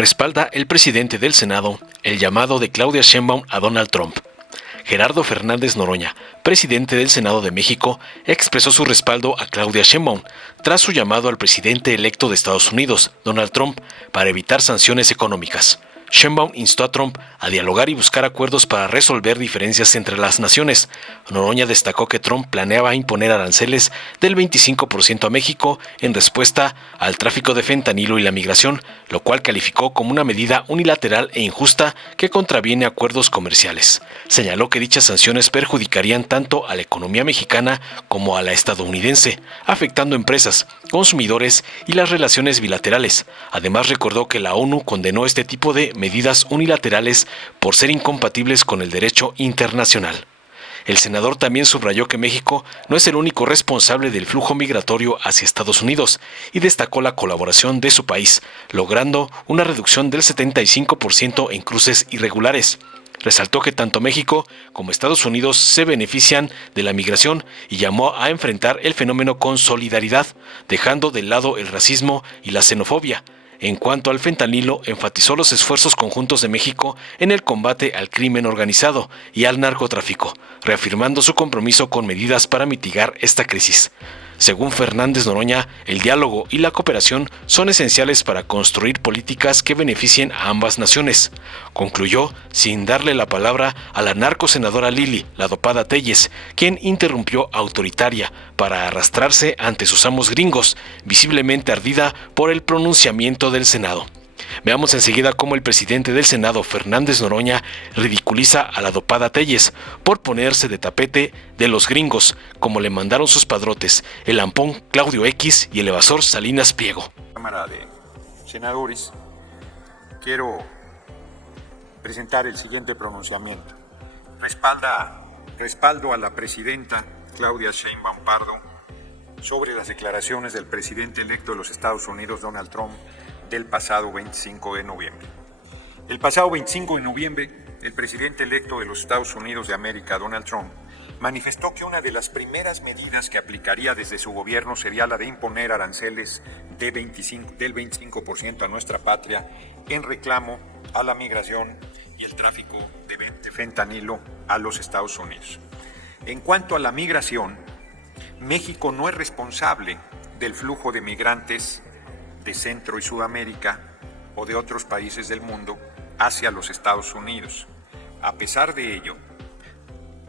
Respalda el presidente del Senado el llamado de Claudia Sheinbaum a Donald Trump. Gerardo Fernández Noroña, presidente del Senado de México, expresó su respaldo a Claudia Sheinbaum tras su llamado al presidente electo de Estados Unidos, Donald Trump, para evitar sanciones económicas. Sheinbaum instó a Trump a dialogar y buscar acuerdos para resolver diferencias entre las naciones. Noroña destacó que Trump planeaba imponer aranceles del 25% a México en respuesta al tráfico de fentanilo y la migración, lo cual calificó como una medida unilateral e injusta que contraviene acuerdos comerciales. Señaló que dichas sanciones perjudicarían tanto a la economía mexicana como a la estadounidense, afectando empresas, consumidores y las relaciones bilaterales. Además, recordó que la ONU condenó este tipo de medidas unilaterales por ser incompatibles con el derecho internacional. El senador también subrayó que México no es el único responsable del flujo migratorio hacia Estados Unidos y destacó la colaboración de su país, logrando una reducción del 75% en cruces irregulares. Resaltó que tanto México como Estados Unidos se benefician de la migración y llamó a enfrentar el fenómeno con solidaridad, dejando de lado el racismo y la xenofobia. En cuanto al fentanilo, enfatizó los esfuerzos conjuntos de México en el combate al crimen organizado y al narcotráfico, reafirmando su compromiso con medidas para mitigar esta crisis. Según Fernández Noroña, el diálogo y la cooperación son esenciales para construir políticas que beneficien a ambas naciones. Concluyó sin darle la palabra a la narcosenadora Lili, la dopada Telles, quien interrumpió autoritaria para arrastrarse ante sus amos gringos, visiblemente ardida por el pronunciamiento del Senado. Veamos enseguida cómo el presidente del Senado, Fernández Noroña, ridiculiza a la dopada Telles por ponerse de tapete de los gringos, como le mandaron sus padrotes, el ampón Claudio X y el evasor Salinas Pliego. Cámara de Senadores, quiero presentar el siguiente pronunciamiento. Respaldo a la presidenta Claudia Sheinbaum Pardo sobre las declaraciones del presidente electo de los Estados Unidos, Donald Trump, del pasado 25 de noviembre. El pasado 25 de noviembre, el presidente electo de los Estados Unidos de América, Donald Trump, manifestó que una de las primeras medidas que aplicaría desde su gobierno sería la de imponer aranceles del 25% a nuestra patria en reclamo a la migración y el tráfico de fentanilo a los Estados Unidos. En cuanto a la migración, México no es responsable del flujo de migrantes de Centro y Sudamérica o de otros países del mundo hacia los Estados Unidos. A pesar de ello,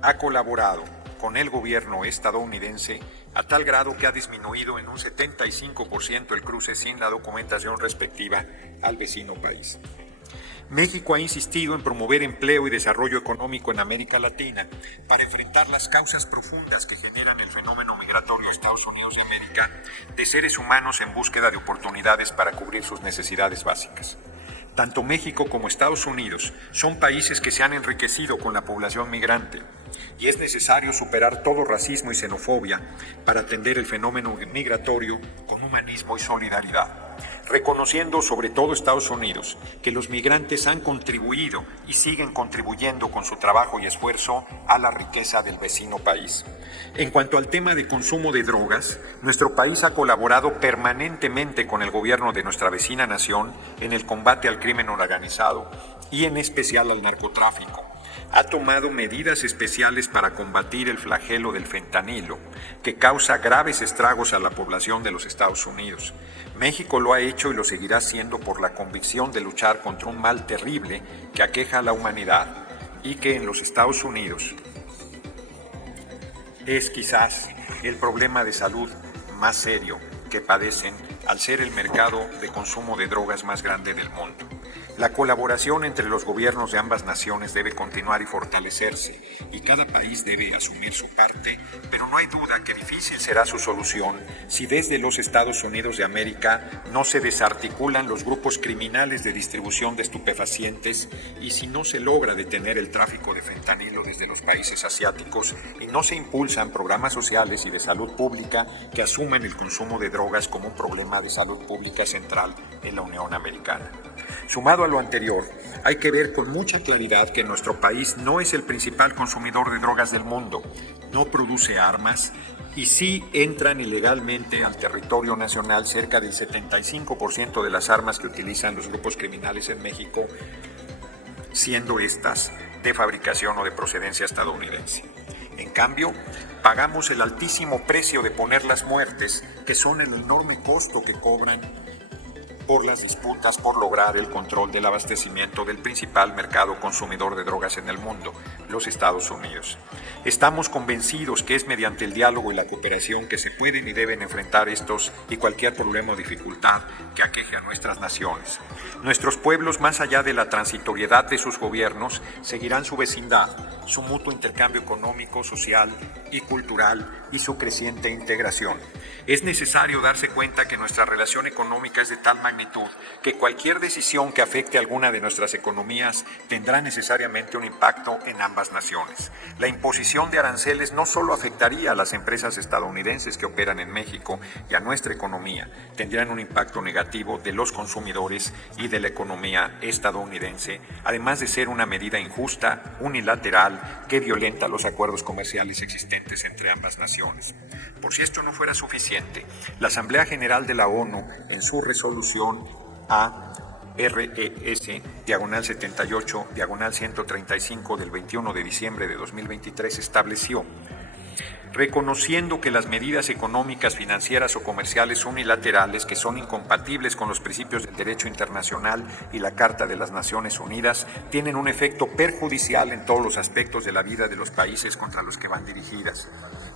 ha colaborado con el gobierno estadounidense a tal grado que ha disminuido en un 75% el cruce sin la documentación respectiva al vecino país. México ha insistido en promover empleo y desarrollo económico en América Latina para enfrentar las causas profundas que generan el fenómeno migratorio a Estados Unidos de América de seres humanos en búsqueda de oportunidades para cubrir sus necesidades básicas. Tanto México como Estados Unidos son países que se han enriquecido con la población migrante y es necesario superar todo racismo y xenofobia para atender el fenómeno migratorio con humanismo y solidaridad, reconociendo sobre todo Estados Unidos que los migrantes han contribuido y siguen contribuyendo con su trabajo y esfuerzo a la riqueza del vecino país. En cuanto al tema de consumo de drogas, nuestro país ha colaborado permanentemente con el gobierno de nuestra vecina nación en el combate al crimen organizado y en especial al narcotráfico. Ha tomado medidas especiales para combatir el flagelo del fentanilo, que causa graves estragos a la población de los Estados Unidos. México lo ha hecho y lo seguirá haciendo por la convicción de luchar contra un mal terrible que aqueja a la humanidad y que en los Estados Unidos es quizás el problema de salud más serio que padecen al ser el mercado de consumo de drogas más grande del mundo. La colaboración entre los gobiernos de ambas naciones debe continuar y fortalecerse, y cada país debe asumir su parte, pero no hay duda que difícil será su solución si desde los Estados Unidos de América no se desarticulan los grupos criminales de distribución de estupefacientes y si no se logra detener el tráfico de fentanilo desde los países asiáticos y no se impulsan programas sociales y de salud pública que asuman el consumo de drogas como un problema de salud pública central en la Unión Americana. Sumado a lo anterior, hay que ver con mucha claridad que nuestro país no es el principal consumidor de drogas del mundo. no produce armas y sí entran ilegalmente al territorio nacional cerca del 75% de las armas que utilizan los grupos criminales en México, siendo estas de fabricación o de procedencia estadounidense. En cambio, pagamos el altísimo precio de poner las muertes, que son el enorme costo que cobran por las disputas por lograr el control del abastecimiento del principal mercado consumidor de drogas en el mundo, los Estados Unidos. Estamos convencidos que es mediante el diálogo y la cooperación que se pueden y deben enfrentar estos y cualquier problema o dificultad que aqueje a nuestras naciones. Nuestros pueblos, más allá de la transitoriedad de sus gobiernos, seguirán su vecindad, su mutuo intercambio económico, social y cultural y su creciente integración. Es necesario darse cuenta que nuestra relación económica es de tal magnitud que cualquier decisión que afecte alguna de nuestras economías tendrá necesariamente un impacto en ambas naciones. La imposición de aranceles no solo afectaría a las empresas estadounidenses que operan en México y a nuestra economía, tendrán un impacto negativo de los consumidores y de la economía estadounidense, además de ser una medida injusta, unilateral, que violenta los acuerdos comerciales existentes entre ambas naciones. Por si esto no fuera suficiente, la Asamblea General de la ONU, en su resolución ARES-78-135 del 21 de diciembre de 2023 estableció: reconociendo que las medidas económicas, financieras o comerciales unilaterales que son incompatibles con los principios del derecho internacional y la Carta de las Naciones Unidas tienen un efecto perjudicial en todos los aspectos de la vida de los países contra los que van dirigidas.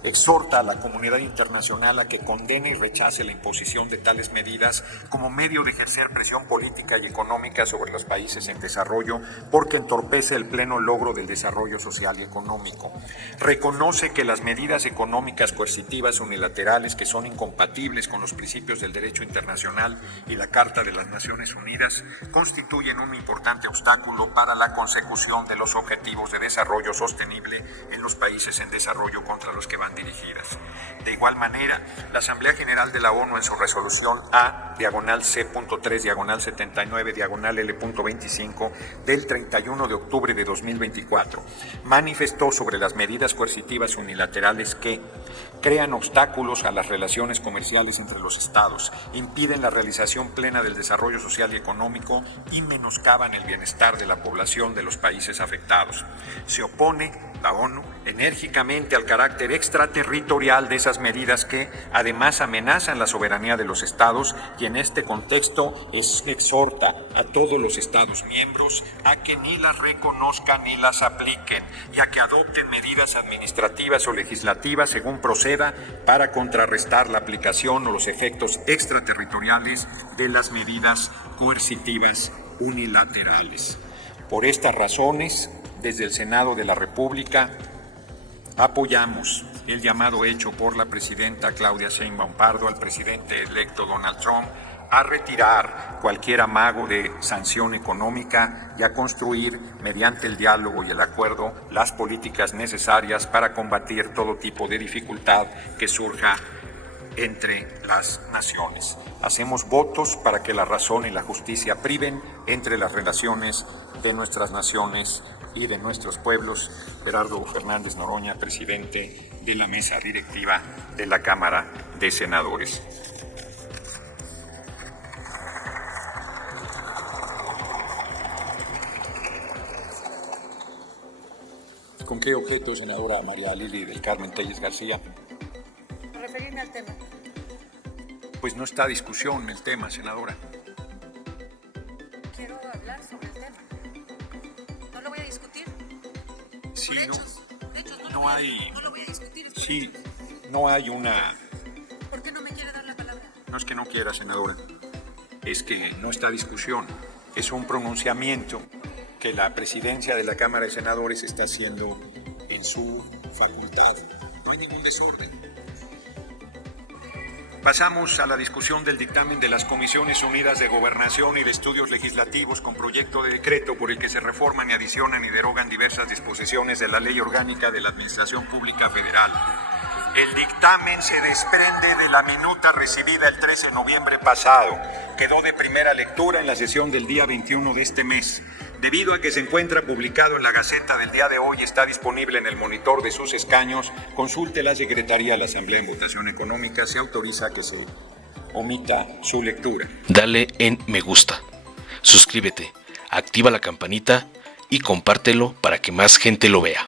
Exhorta a la comunidad internacional a que condene y rechace la imposición de tales medidas como medio de ejercer presión política y económica sobre los países en desarrollo, porque entorpece el pleno logro del desarrollo social y económico. Reconoce que las medidas económicas coercitivas unilaterales que son incompatibles con los principios del derecho internacional y la Carta de las Naciones Unidas constituyen un importante obstáculo para la consecución de los objetivos de desarrollo sostenible en los países en desarrollo contra los que van dirigidas. De igual manera, la Asamblea General de la ONU en su resolución A/C.3/79/L.25 del 31 de octubre de 2024 manifestó sobre las medidas coercitivas unilaterales que crean obstáculos a las relaciones comerciales entre los estados, impiden la realización plena del desarrollo social y económico y menoscaban el bienestar de la población de los países afectados. Se opone la ONU enérgicamente al carácter extraterritorial de esas medidas que además amenazan la soberanía de los estados y en este contexto exhorta a todos los estados miembros a que ni las reconozcan ni las apliquen y a que adopten medidas administrativas o legislativas según proceda para contrarrestar la aplicación o los efectos extraterritoriales de las medidas coercitivas unilaterales. Por estas razones, desde el Senado de la República, apoyamos el llamado hecho por la presidenta Claudia Sheinbaum Pardo al presidente electo Donald Trump a retirar cualquier amago de sanción económica y a construir, mediante el diálogo y el acuerdo, las políticas necesarias para combatir todo tipo de dificultad que surja entre las naciones. Hacemos votos para que la razón y la justicia priven entre las relaciones de nuestras naciones y de nuestros pueblos. Gerardo Fernández Noroña, presidente de la mesa directiva de la Cámara de Senadores. ¿Con qué objeto, senadora María Lili del Carmen Telles García? Referirme al tema. Pues no está a discusión el tema, senadora. Quiero hablar sobre el tema. No lo voy a discutir. Sí, Por hechos no hay. No lo voy a discutir. Sí, no hay una. ¿Por qué no me quiere dar la palabra? No es que no quiera, senadora. Es que no está a discusión. Es un pronunciamiento que la presidencia de la Cámara de Senadores está haciendo en su facultad. No hay ningún desorden. Pasamos a la discusión del dictamen de las Comisiones Unidas de Gobernación y de Estudios Legislativos con proyecto de decreto por el que se reforman y adicionan y derogan diversas disposiciones de la Ley Orgánica de la Administración Pública Federal. El dictamen se desprende de la minuta recibida el 13 de noviembre pasado. Quedó de primera lectura en la sesión del día 21 de este mes. Debido a que se encuentra publicado en la Gaceta del día de hoy, está disponible en el monitor de sus escaños. Consulte la Secretaría de la Asamblea en Votación Económica. Se autoriza que se omita su lectura. Dale en me gusta, suscríbete, activa la campanita y compártelo para que más gente lo vea.